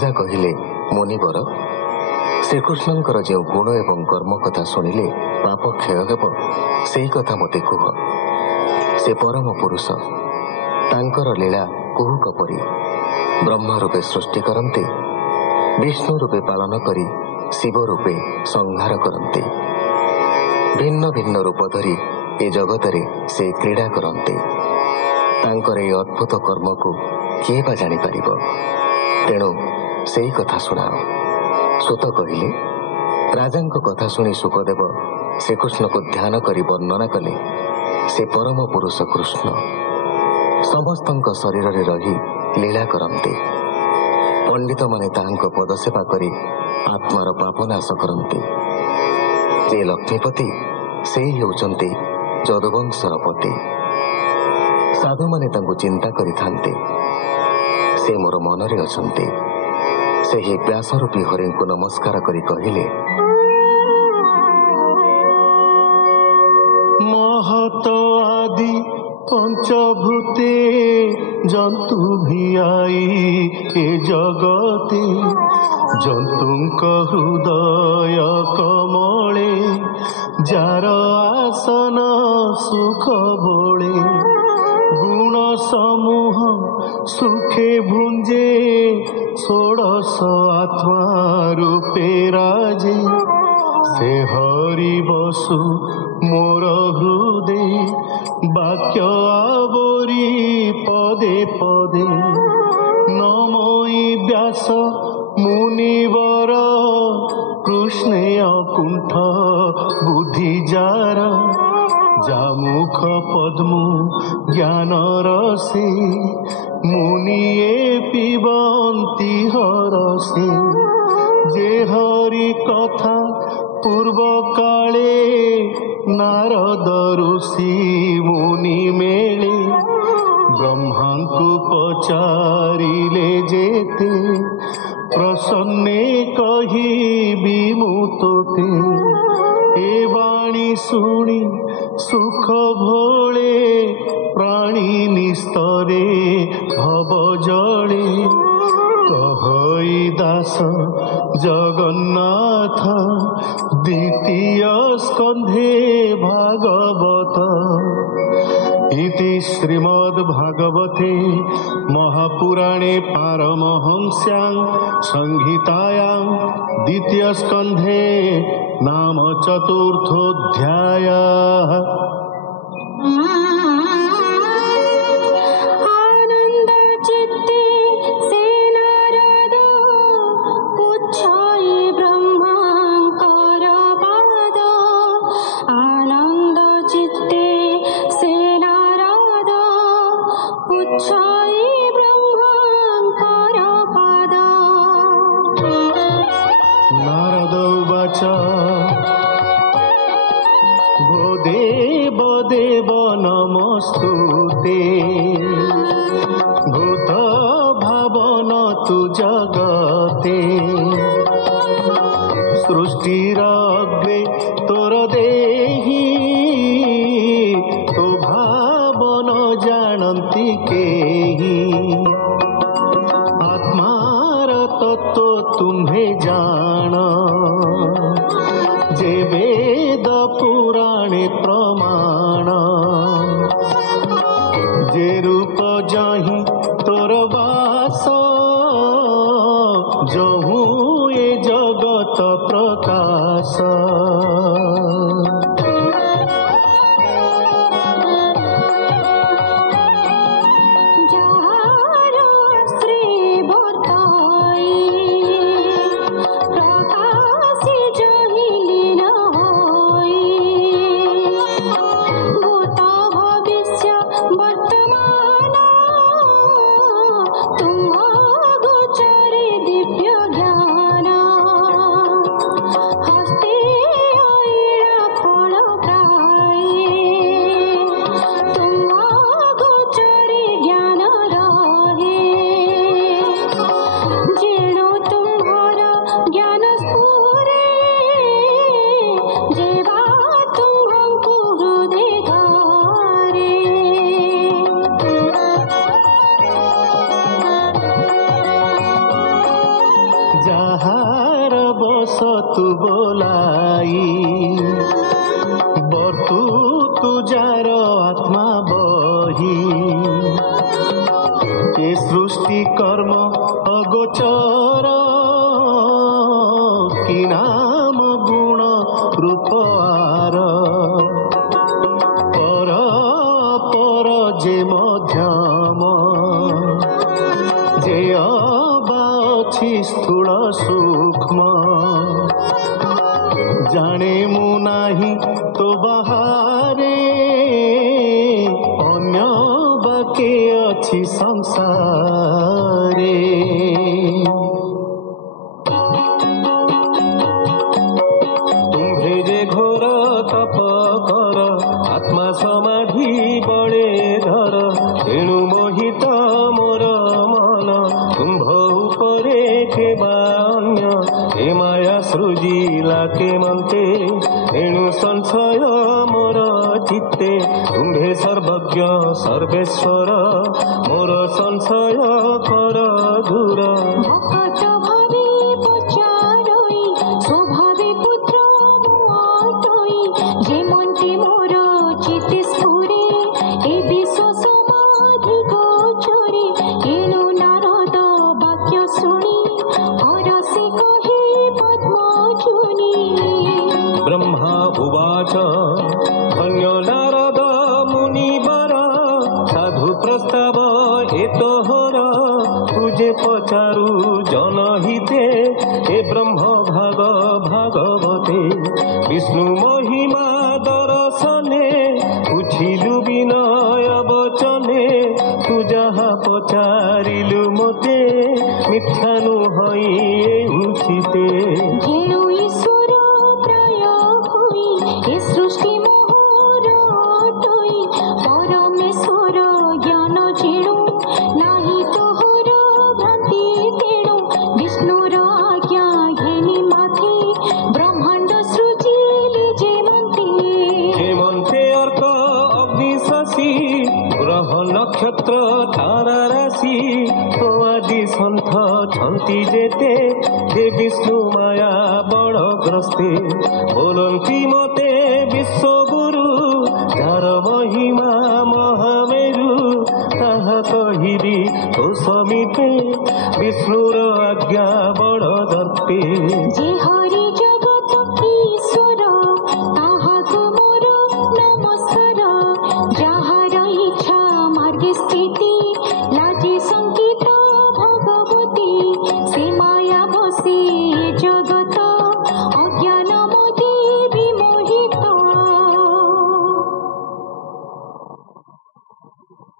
राजा कहिले मुनिवर श्रीकृष्णंकर जो गुण एवं कर्म कथा शुणिले पाप क्षय हेब से कथा मते कुह। से परम पुरुष तांकर लीला कुहुक परी ब्रह्म रूपे सृष्टि करते, विष्णु रूपे पालन करी शिव रूपे संहार करते, भिन्न भिन्न रूप धरी ए जगतरे से क्रीड़ा करते। तांकर ए अद्भुत कर्म को किए बा जानी पारिब, तेणु से कथा शुणाओ। सुत कहिले राजांक कथा शुणी सुखदेव श्रीकृष्ण को ध्यान करी वर्णना कले। से परम पुरुष कृष्ण समस्तंक शरीर रे रही लीला करते। पंडित माने तांक पदसेवा करी आत्मार पापनाश करते। जे लक्ष्मीपति से होउचंते जदुवंशर पति। साधु माने तांको चिंता करि थांते। से मोर मनरे अछंते। से ही व्यास रूपी हरि को नमस्कार करी कहिले महत आदि पंचभूते जंतु भी आई ए जगते। जंतुंक हृदय कमले जार आसन सुख बोले। गुण समूह सुखे भुंजे 16 आत्मा रूपे राजे। से हरि बसु मोर हृदय वाक्य आवरी पदे पदे। नमोई व्यास मुनिवर कृष्णे अकुंठ बुद्धि जार। जामुख पद्म ज्ञान रसे मुनिए पिबंती हरसे। जे हरि कथा पूर्व काले नारद ऋषि मुनि मेले। ब्रह्मा को पचारिले जेते प्रसन्ने कही विमुतोते। ए वाणी सुनी सुख भोले प्राणी निस्तरे भव जले। कहई दास जगन्नाथ द्वितीय स्कंधे भागवत। इति श्रीमद्भागवते महापुराणे पारमहंस्यां संहितायां द्वितीय स्कंधे नाम चतुर्थोऽध्यायः। आनंद चित्ते से नारद उच्चाई ब्रह्मांकर पाद। आनंद चित्ते से नारद उच्चाई ब्रह्मांकर पाद। नारद उवाच भो देव देव नमस्तुते। भूत भावन तु जगते। सृष्टिरग्रे तोर देहि तो भावन जानती केहि। आत्मार तत्व तुम्हे जान जे वेद पुराणे प्रमाण। जे रूप जाहि तोर वास जहु ए जगत प्रकाश। वर्तमान ତୁ ବୋଲାଇ ବର୍ତ୍ତୁ ତୁ ଯାର ଆତ୍ମା ବହି ଏ ସୃଷ୍ଟି କର୍ମ ଅଗୋଚର କି ନାମ ଗୁଣ ରୂପାର ପର ପର ଯେ ମଧ୍ୟମ যে অবা ଅଛି স্থূଳ ସୂକ୍ଷ୍ମ ଜାଣେ ମୁଁ ନାହିଁ ତୋ ବାହାରେ ଅନ୍ୟ ବାକି ଅଛି ସଂସାରେ ତୁମ୍ଭେ ଯେ ଘୋର ତପ କର ଆତ୍ମା ସମାଧି ବଳେ ଧର ତେଣୁ ମୋହିତ ମୋର ମନ ତୁମ୍ଭ ଉପରେ କେବା ଅନ୍ୟ ଏ ମାୟା ସୃଜିଲା କେମନ୍ତେ ଏଣୁ ସଂଶୟ ମୋର ଚିତ୍ତେ ତୁମ୍ଭେ ସର୍ବଜ୍ଞ ସର୍ବେଶ୍ୱର ମୋର ସଂଶୟ କର ଦୂର ভকত ভাবে পচারই স্বভাবে পুত্র মুআটই যে মন্ত্রে মোর চিত্তে স্ফুরে এ বিশ্ব সমাধি গোচরে এনু নারদ বাক্য শুনি হরসে কহে পদ্মজুনি ब्रह्मा उवाच धन्य नारद मुनिवर साधु प्रस्ताव एतोहर तुझे पचारु जनहिते हे ब्रह्म भाग भागवते विष्णु महिमा दर्शने बुझिलु विनय बचने तू जहा पचारिलु मते मिथ्या नुहई उचिते যেনু ঈশ্বর প্রায় হই এ সৃষ্টি মোহর অটই পরমেশ্বর জ্ঞান যেণু নাহি তোহর ভ্রান্তি তেণু বিষ্ণুর আজ্ঞা ঘেনি মাথে ব্রহ্মাণ্ড সৃজিলে যে মন্তে হেমন্তে অর্ক অগ্নি শশী গ্রহ নক্ষত্র তারা রাশি তো আদি সন্থ ছন্তি যেতে যে বিষ্ণু মায়া বড় গ্রস্তে বলন্তি মতে বিশ্বগুরু যার মহিমা মহামেরু তাহা কহিবি তো সমিতে বিষ্ণুর আজ্ঞা বড় দর্পে যে হরি জগত ঈশ্বর তাহাকু মোর নমস্কার যাহার ইচ্ছা মার্গে স্থিতি